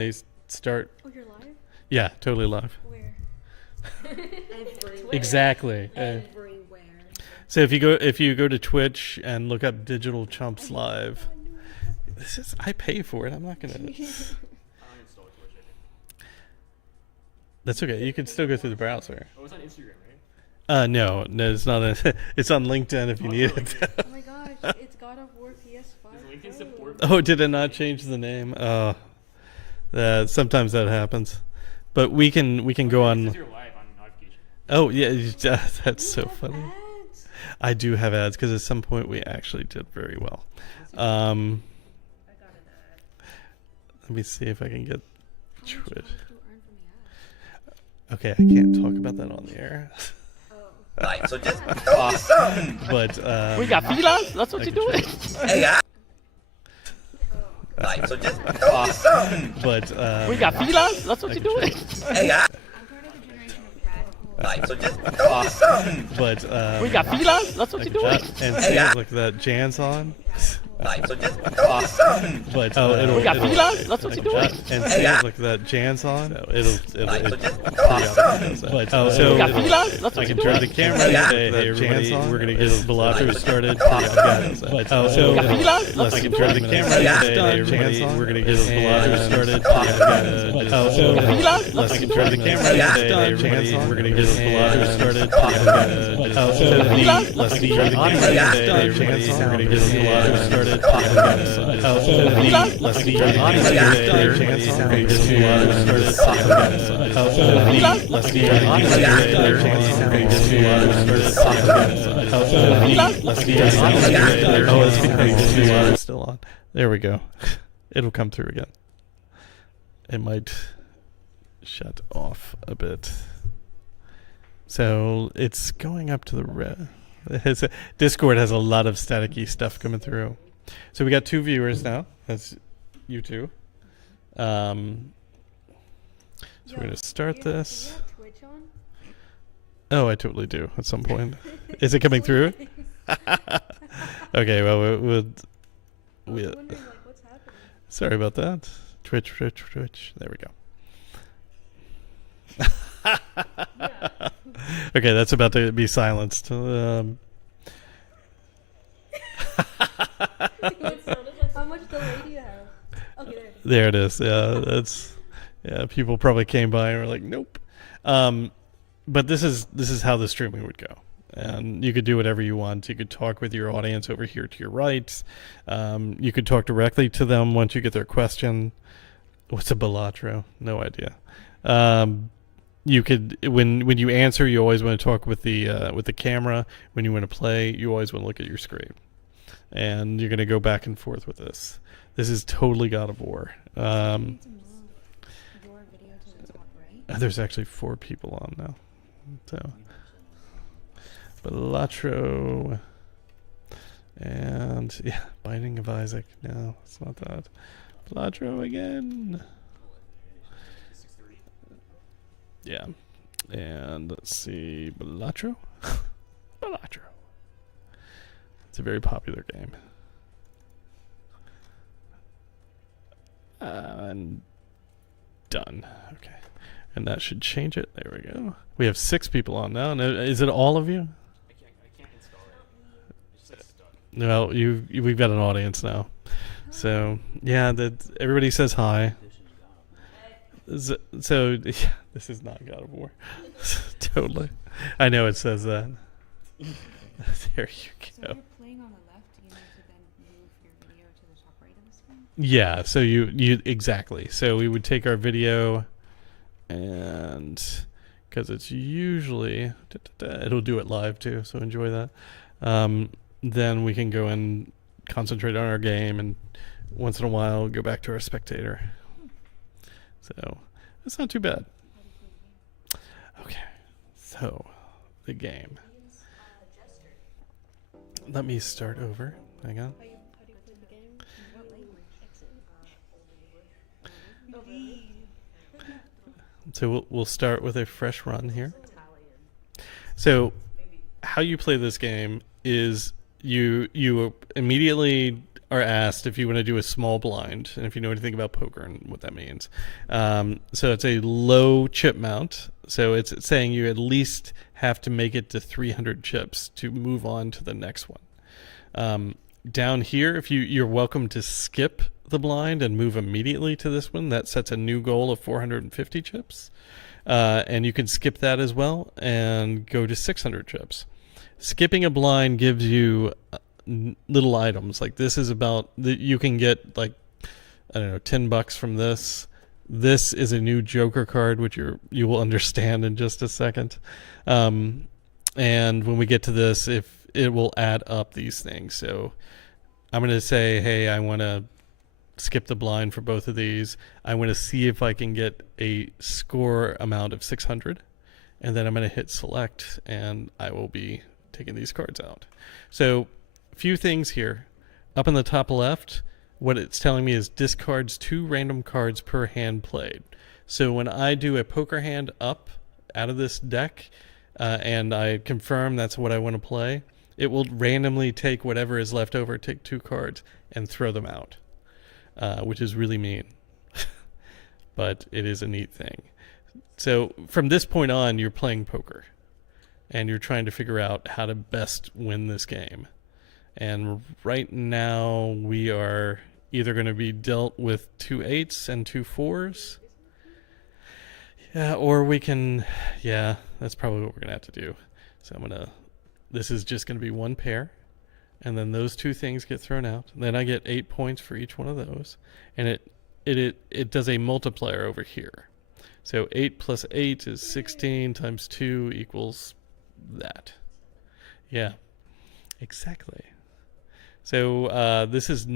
They start. Oh, you're live? Yeah, totally live. Where? Exactly. Everywhere. So if you go to Twitch and look up Digital Chumps Live, this is I pay for it. I'm not gonna. That's okay. You can still go through the browser. Oh, it's on Instagram, right? No, it's not. It's on LinkedIn if you need it. Oh my gosh, it's God of War PS5 Does LinkedIn Pro. support? Oh, did it not change the name? Sometimes that happens, but we can go It on. says you're live on notification. Oh yeah, that's so You have funny. ads? I do have ads because at some point we actually did very well. I got an ad. Let me see if I can get How much Twitch. do you earn from the ads? Okay, I can't talk about that on the air. Oh. Right, so just throw me something. But We got feelers? That's what I you're can doing? Hey, right, so just throw me something. But We got feelers? That's what I you're can doing? Hey, I'm part of the generation of radical. right, so just throw me something. but We got feelers? That's what I you're can doing? and see, look that Jan's on. Right, so just throw me something. But We got feelers? That's what you're doing? and see, look that Jan's on. So it'll Right, so just throw me something. but We got feelers? That's I what can you're turn doing? the camera and say, hey everybody, we're gonna get Bellotto started. But so We got feelers? That's I what can you're turn doing? the camera and say, hey everybody, we're gonna get Bellotto started. So We got feelers? That's I what can you're turn the doing? camera and say, hey everybody, we're gonna get Bellotto started. So let's turn the camera and say, hey everybody, we're gonna get Bellotto started. Let's turn the camera and say, hey everybody, we're gonna get Bellotto started. Let's turn the camera and say, hey everybody, we're gonna get Bellotto started. Let's turn the camera and say, hey everybody, we're gonna get Bellotto still on. There we go. It'll come through again. It might shut off a bit. So it's going up to the red. Discord has a lot of staticky stuff coming through. So we got 2 viewers now. That's you two. So we're gonna start this. Do you have Twitch on? Oh, I totally do at some point. Is it coming through? Okay, well, I was wondering, like, what's happening? sorry about that. Twitch. There we go. Yeah. Okay, that's about to be silenced. How much delay do you have? Okay, there. There it is. Yeah, that's people probably came by and were like, nope. But this is how the streaming would go. And you could do whatever you want. You could talk with your audience over here to your right. You could talk directly to them once you get their question. What's a Bellotro? No idea. You could when you answer, you always want to talk with the camera. When you want to play, you always want to look at your screen. And you're going to go back and forth with this. This is totally God of War. There's actually 4 people on now. So Bellotro and yeah, Binding of Isaac. No, it's not that. Bellotro again. Yeah. And let's see, Bellotro. Bellotro. It's a very popular game. And done. Okay. And that should change it. There we go. We have 6 people on now. Now, is it all of you? I can't install it. It says stuck. Well, we've got an audience now. So yeah, everybody says hi. So yeah, this is not God of War. Totally. I know it says that. There you So go. if you're playing on the left, you need to then move your video to the top right of the screen? Yeah, so you exactly. So we would take our video and because it's usually it'll do it live too, so enjoy that. Then we can go and concentrate on our game and once in a while go back to our spectator. So it's not too bad. Okay, so the game. Let me start over. Hang on. How do you play the game? What language? So we'll start with a fresh run here. So how you play this game is you immediately are asked if you want to do a small blind, and if you know anything about poker and what that means. So it's a low chip mount. So it's saying you at least have to make it to 300 chips to move on to the next one. Down here, if you're welcome to skip the blind and move immediately to this one. That sets a new goal of 450 chips. And you can skip that as well and go to 600 chips. Skipping a blind gives you little items. Like this is about, you can get like, I don't know, $10 from this. This is a new Joker card, which you will understand in just a second. And when we get to this, if it will add up these things. So I'm going to say, hey, I want to skip the blind for both of these. I want to see if I can get a score amount of 600. And then I'm going to hit select, and I will be taking these cards out. So a few things here. Up in the top left, what it's telling me is discards 2 random cards per hand played. So when I do a poker hand up out of this deck, and I confirm that's what I want to play, it will randomly take whatever is left over, take 2 cards, and throw them out, which is really mean. But it is a neat thing. So from this point on, you're playing poker, and you're trying to figure out how to best win this game. And right now, we are either going to be dealt with 2 8s and 2 4s. Yeah, or we can, yeah, that's probably what we're going to have to do. So this is just going to be 1 pair, and then those 2 things get thrown out. Then I get 8 points for each one of those, and it does a multiplier over here. So 8 plus 8 is 16 times 2 equals that. Yeah, exactly. So this is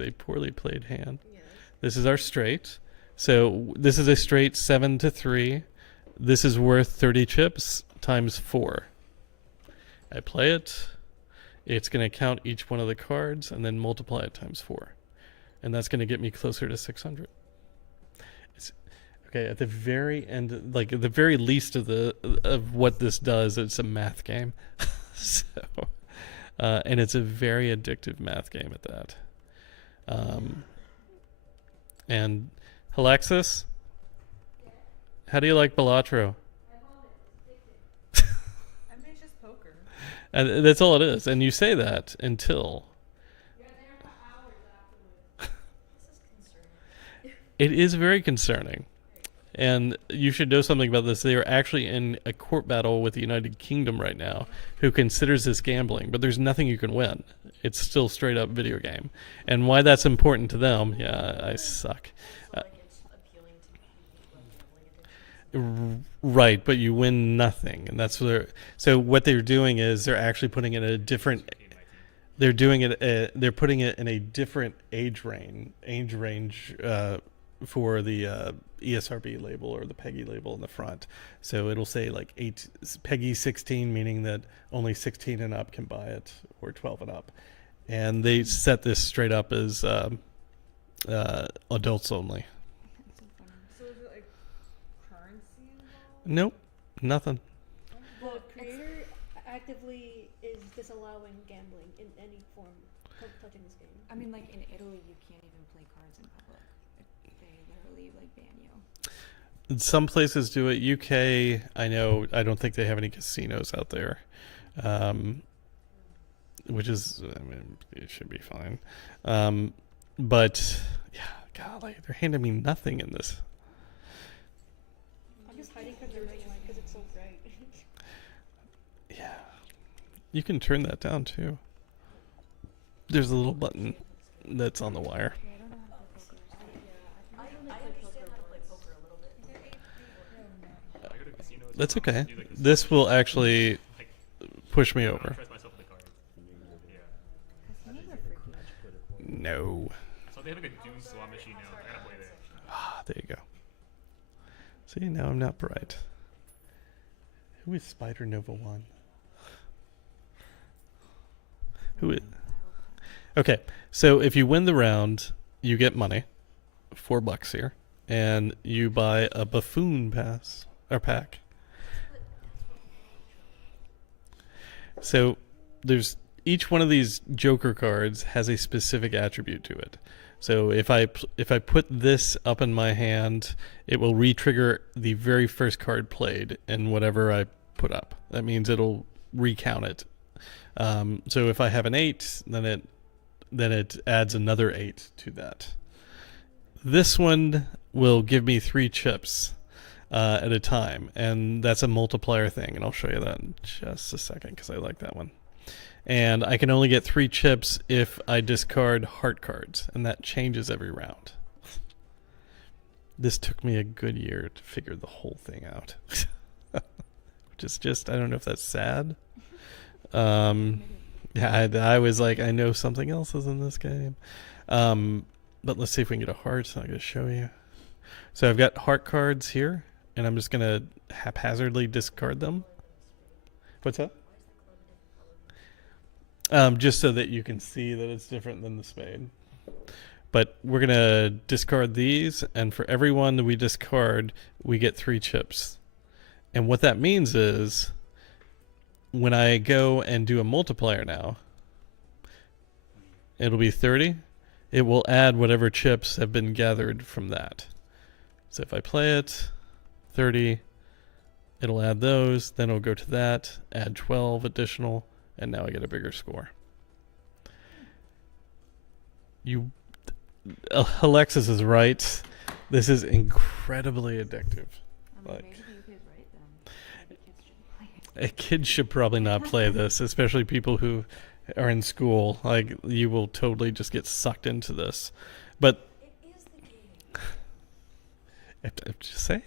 a poorly played hand. Yes. This is our straight. So this is a straight 7 to 3. This is worth 30 chips times 4. I play it. It's going to count each one of the cards and then multiply it times 4. And that's going to get me closer to 600. Okay, at the very end, like at the very least of what this does, it's a math game. So, and it's a very addictive math game at that. And Alexis, how do you like Balatro? I mean, it's just poker. And that's all it is. And you say that until it is very concerning. And you should know something about this. They are actually in a court battle with the United Kingdom right now, who considers this gambling, but there's nothing you can win. It's still straight up video game. And why that's important to them, yeah, I suck. Right, but you win nothing, and that's so what they're doing is they're actually putting it in a different. They're doing it. They're putting it in a different age range for the ESRB label or the PEGI label in the front. So it'll say like PEGI 16, meaning that only 16 and up can buy it, or 12 and up. And they set this straight up as adults only. So is it like currency involved? Nope, nothing. The creator actively is disallowing gambling in any form touching this game. I mean, like in Italy, you can't even play cards in public. They literally like ban you. Some places do it. UK, I know. I don't think they have any casinos out there, which is, I mean, it should be fine. But yeah, golly, they're handing me nothing in this. I'm just hiding from the ring light because it's so bright. Yeah, you can turn that down too. There's a little button that's on the wire. That's okay. This will actually push me over. Trust myself with the cards. Yeah. No. So they have like a Doom slot machine now. I gotta play there. Ah, there you go. See, now I'm not bright. Who is Spider Nova 1? Who is... Okay, so if you win the round, you get money. $4 here. And you buy a buffoon pass, or pack. So there's each one of these Joker cards has a specific attribute to it. So if I put this up in my hand, it will re-trigger the very first card played in whatever I put up. That means it'll recount it. So if I have an 8, then it adds another 8 to that. This one will give me 3 chips at a time, and that's a multiplier thing, and I'll show you that in just a second because I like that one. And I can only get 3 chips if I discard heart cards, and that changes every round. This took me a good year to figure the whole thing out. Which is just, I don't know if that's sad. Yeah, I was like, I know something else is in this game. But let's see if we can get a heart. So I'm going to show you. So I've got heart cards here, and I'm just going to haphazardly discard them. What's that? Just so that you can see that it's different than the spade. But we're going to discard these, and for every one that we discard, we get 3 chips. And what that means is, when I go and do a multiplier now, it'll be 30. It will add whatever chips have been gathered from that. So if I play it, 30, it'll add those, then it'll go to that, add 12 additional, and now I get a bigger score. Alexis is right. This is incredibly addictive. Like, Maybe you could write them. Maybe kids shouldn't play it. a kid should probably not play this, especially people who are in school. Like, you will totally just get sucked into this. But It is the game. I'm just saying.